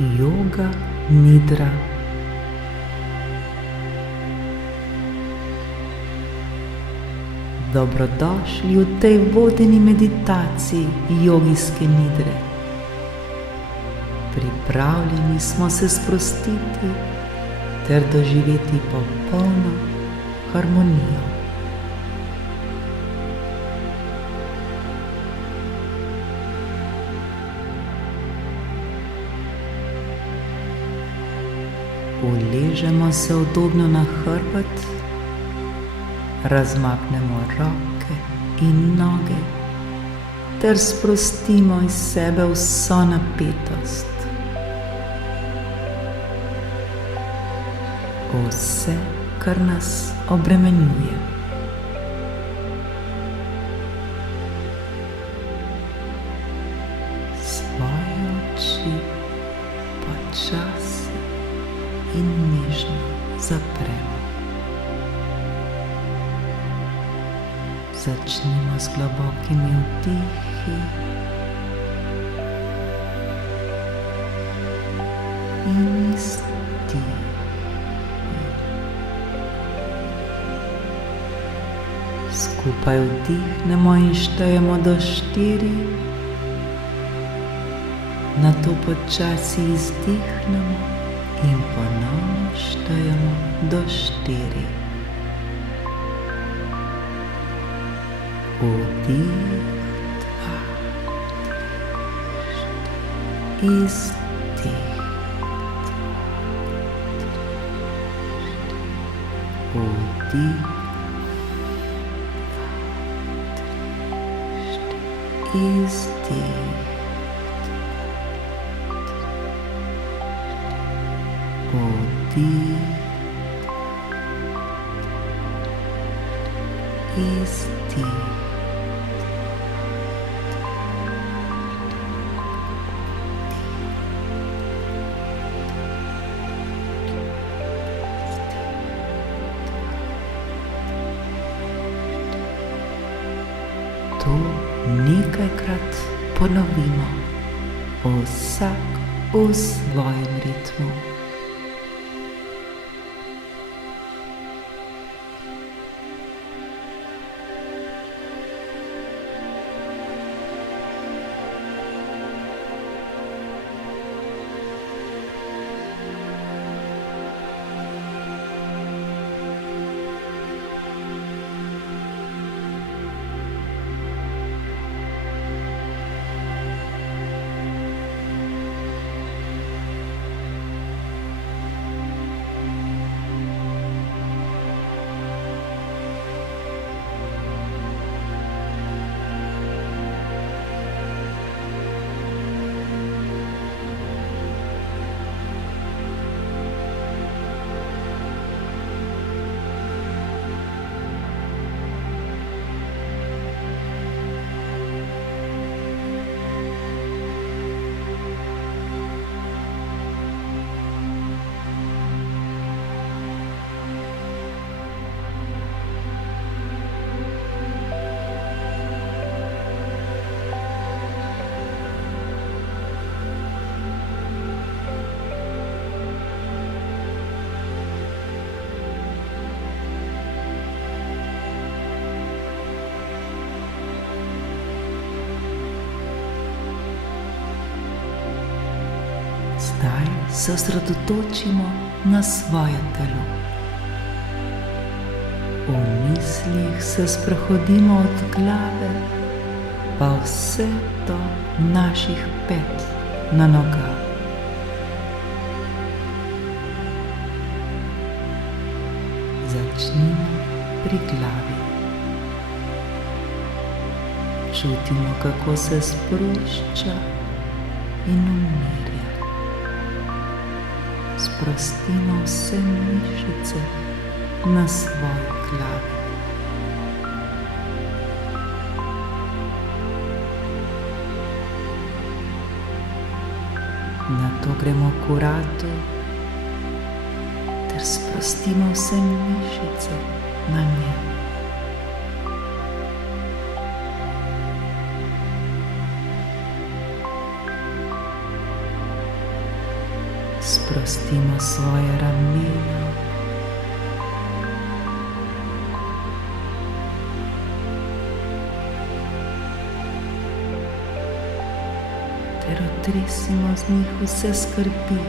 Yoga Nidra. Dobrodošli v tej vodeni meditaciji jogijske nidre. Pripravljeni smo se sprostiti ter doživeti popolno harmonijo. Uležemo se udobno na hrbet, razmaknemo roke in noge ter sprostimo iz sebe vso napetost. Vse, kar nas obremenjuje. Svoje oči počasi in nežno zapremo. Začnimo z globokimi vdihi in izdihi. Skupaj vdihnemo in štejemo do 4, nato počasi izdihnemo in ponovno štejemo do 4. Vdih, 2, 3, 4. Izdih. Vdih. Izdih. Vdih. Izdih. To nekajkrat ponovimo, vsak v svojem ritmu. Zdaj se osredotočimo na svoje telo. V mislih se sprehodimo od glave pa vse do naših pet na nogah. Začnimo pri glavi. Čutimo, kako se sprošča in umirja. Sprostimo vse mišice na svoji glavi. Nato gremo k vratu ter sprostimo vse mišice na njem. Sprostimo svoje ramena, ter otresimo z njih vse skrbi,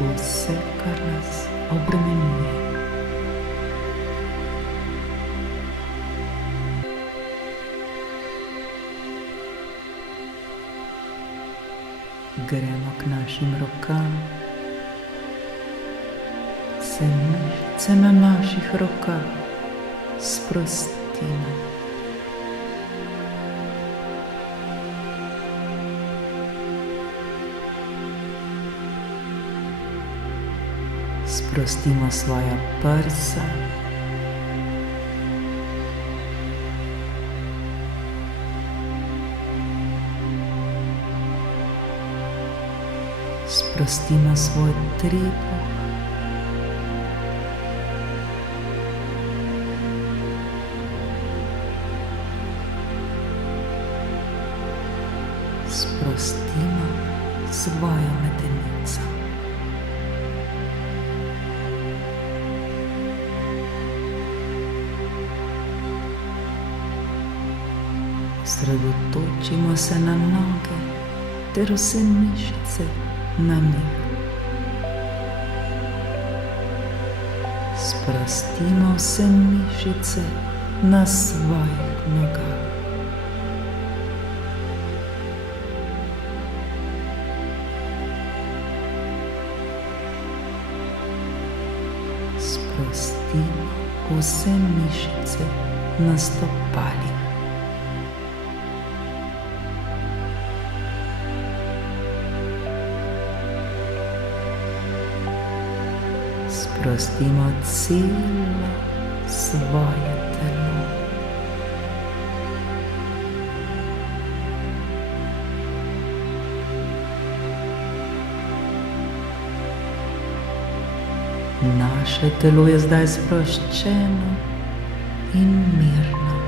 vse, kar nas obremenjuje. Gremo k našim rokam, vse mišice na naših rokah sprostimo. Sprostimo svoja prsa, sprostimo svoj trebuh, sprostimo svojo medenico. Osredotočimo se na noge ter vse mišice na njih. Sprostimo vse mišice na svojih nogah. Sprostimo vse mišice na stopalih. Sprostimo celo svoje telo. Naše telo je zdaj sproščeno in mirno.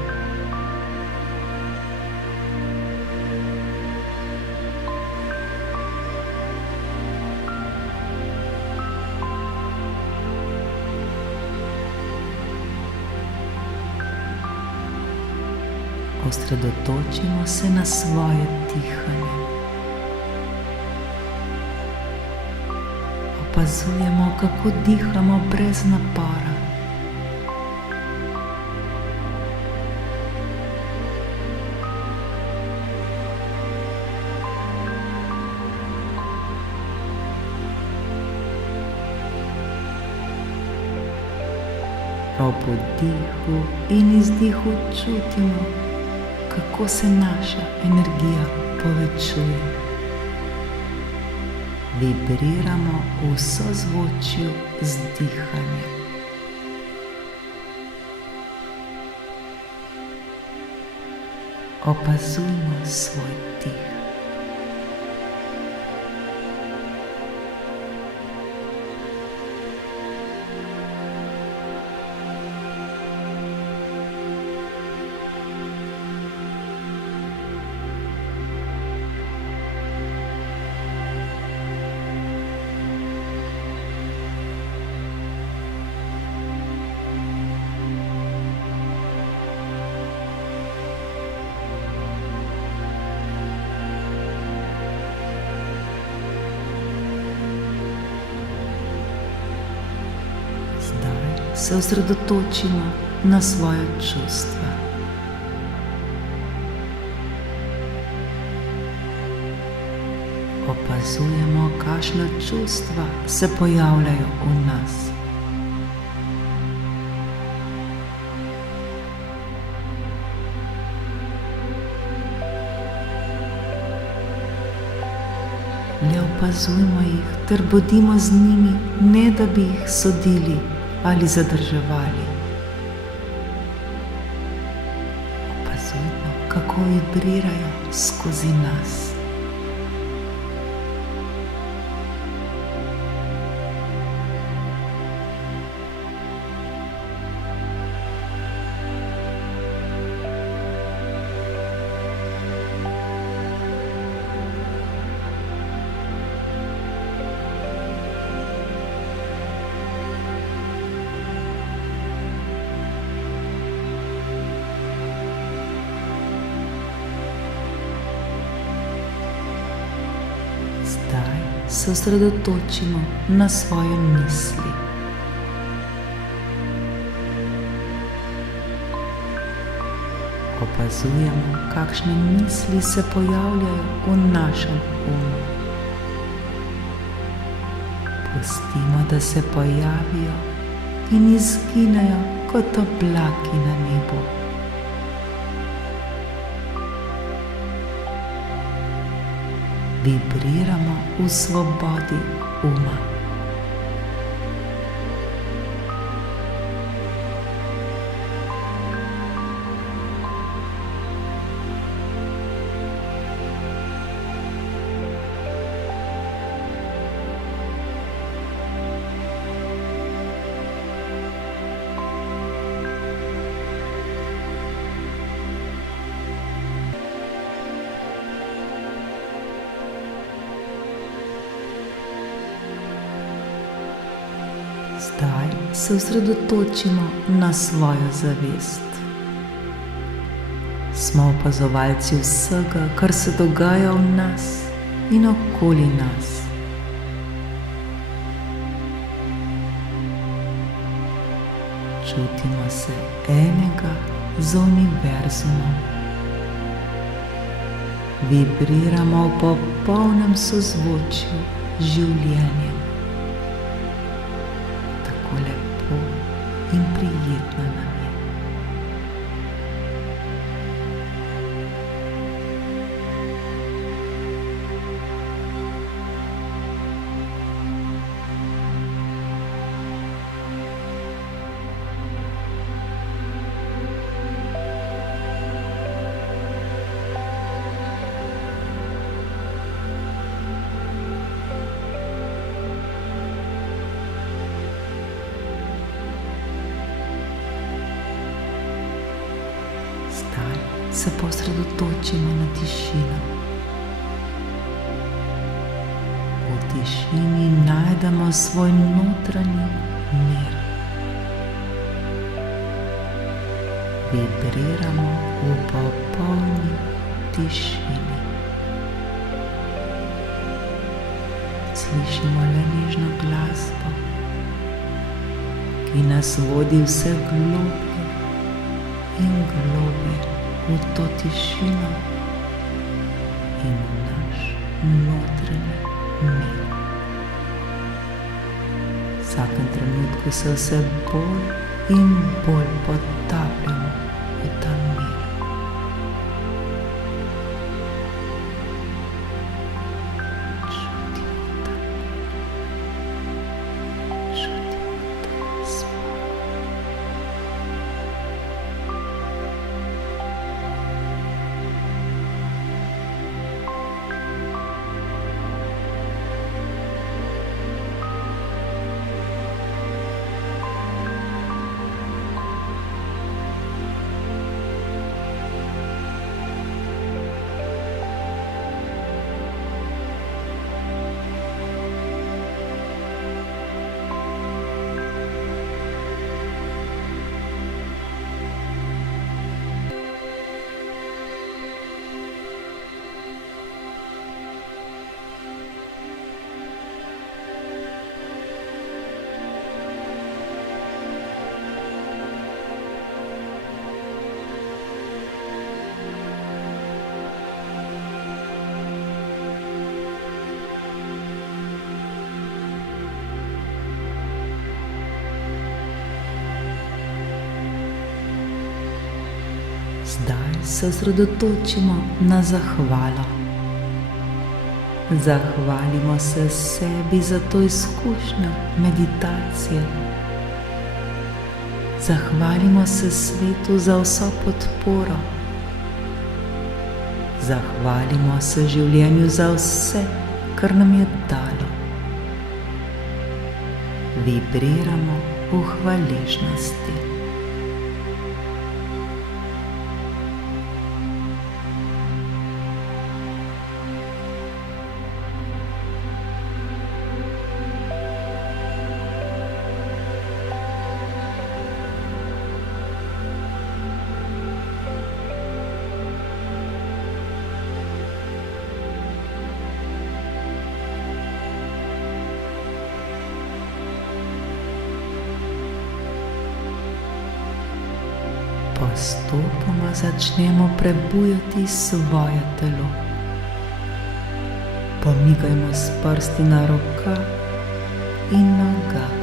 Osredotočimo se na svoje dihanje. Opazujemo, kako dihamo brez napora. Ob vdihu in izdihu čutimo, kako se naša energija povečuje. Vibriramo v sozvočju z dihanjem. Opazujmo svoj dih. Se osredotočimo na svoja čustva. Opazujemo, kakšna čustva se pojavljajo v nas. Le opazujmo jih ter bodimo z njimi, ne da bi jih sodili ali zadrževali. Opazujmo, kako vibrirajo skozi nas. Zdaj se osredotočimo na svoje misli. Opazujemo, kakšne misli se pojavljajo v našem umu. Pustimo, da se pojavijo in izginejo kot oblaki na nebu. Vibriramo v svobodi uma. Zdaj se osredotočimo na svojo zavest. Smo opazovalci vsega, kar se dogaja v nas in okoli nas. Čutimo se enega z univerzumom. Vibriramo v popolnem sozvočju z življenjem. Lepo in prijetno nam je. Se posredotočimo na tišino. V tišini najdemo svoj notranji mir. Vibriramo v popolni tišini. Slišimo le nežno glasbo, ki nas vodi vse globlje in globlje v to tišino in v naš notranji mir. V vsakem trenutku se vse bolj in bolj potapljamo v ta mir. Zdaj se osredotočimo na zahvalo. Zahvalimo se sebi za to izkušnjo meditacije. Zahvalimo se svetu za vso podporo. Zahvalimo se življenju za vse, kar nam je dalo. Vibriramo v hvaležnosti. Postopoma začnemo prebujati svoje telo. Pomigajmo s prsti na rokah in nogah.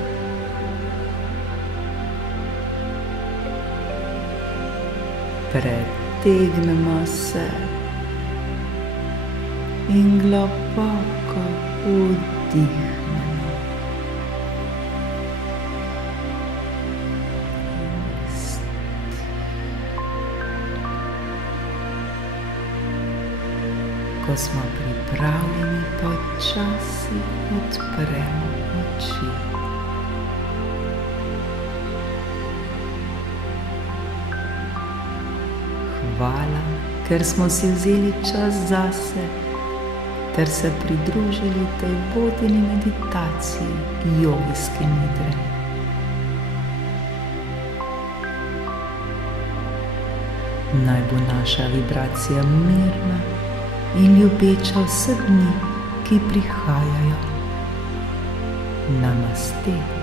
Pretegnemo se in globoko vdihnemo. Ko smo pripravljeni, počasi odpremo oči. Hvala, ker smo si vzeli čas zase ter se pridružili tej vodeni meditaciji jogijske nidre. Naj bo naša vibracija mirna in ljubeča vse dni, ki prihajajo. Namaste.